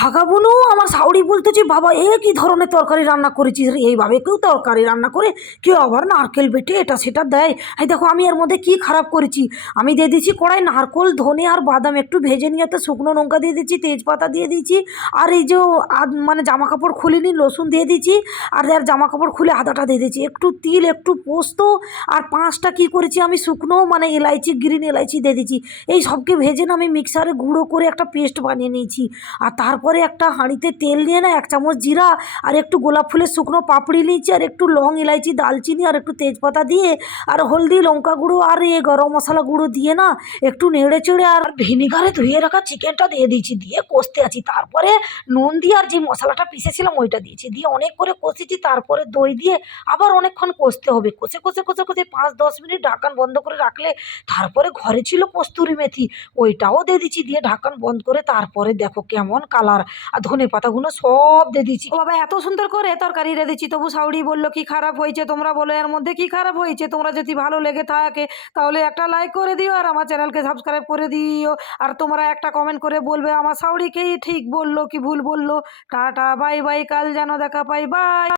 হাগাবুনু আমার শাশুড়ি বলতেছে, বাবা এ কি ধরনের তরকারি রান্না করেছিস রে? এইভাবে কেউ তরকারি রান্না করে? কেউ আবার নারকেল বেটে এটা সেটা দেয়। এই দেখো আমি এর মধ্যে কি খারাপ করেছি। আমি দিয়ে দিচ্ছি কড়াই নারকোল ধনে আর বাদাম একটু ভেজে নিয়ে তো শুকনো লঙ্কা দিয়ে দিচ্ছি, তেজপাতা দিয়ে দিচ্ছি, আর এই যে মানে জামা কাপড় খুলিনি রসুন দিয়ে দিচ্ছি, আর জামা কাপড় খুলে আদাটা দিয়ে দিচ্ছি, একটু তিল একটু পোস্ত আর 5টা কি করেছি আমি শুকনো মানে এলাইচি গ্রিন এলাইচি দিয়ে দিচ্ছি। এই সবকে ভেজে না আমি মিক্সারে গুঁড়ো করে একটা পেস্ট বানিয়ে নিয়েছি। আর তারপরে একটা হাঁড়িতে তেল নিয়ে না 1 চামচ জিরা আর একটু গোলাপ ফুলের শুকনো পাপড়ি নিয়েছি, আর একটু লং এলাইচি দালচিনি আর একটু তেজপাতা দিয়ে আর হলদি লঙ্কা গুঁড়ো আর গরম মশলা গুঁড়ো দিয়ে না একটু নেড়ে চেড়ে আর ভিনিগারে ধুয়ে রাখা চিকেনটা দিয়ে দিয়েছি, দিয়ে কষতে আছি। তারপরে নুন দিয়ে আর যে মশলাটা পিসেছিলাম ওইটা দিয়েছি, দিয়ে অনেক করে কষেছি। তারপরে দই দিয়ে আবার অনেকক্ষণ কষতে হবে, কষে কষে কষে কষে 5-10 মিনিট ঢাকন বন্ধ করে রাখলে তারপরে ঘরে ছিল কস্তুরি মেথি, ওইটাও দিয়ে দিচ্ছি, দিয়ে ঢাকন বন্ধ করে তারপরে দেখো কেমন কালার। আর ধনে পাতাগুলো সব দিয়ে দিচ্ছি। ও বাবা এত সুন্দর করে তরকারি রেঁধেছি, তবু শাউরি বললো কি খারাপ হয়েছে। তোমরা বলো এর মধ্যে কি খারাপ হয়েছে? তোমরা যদি ভালো লেগে থাকে তাহলে একটা লাইক করে দিও আর আমার চ্যানেলকে সাবস্ক্রাইব করে দিও। আর তোমরা একটা কমেন্ট করে বলবে আমার শাউরিকেই ঠিক বললো কি ভুল বললো। টাটা বাই বাই, কাল যেন দেখা পাই, বাই।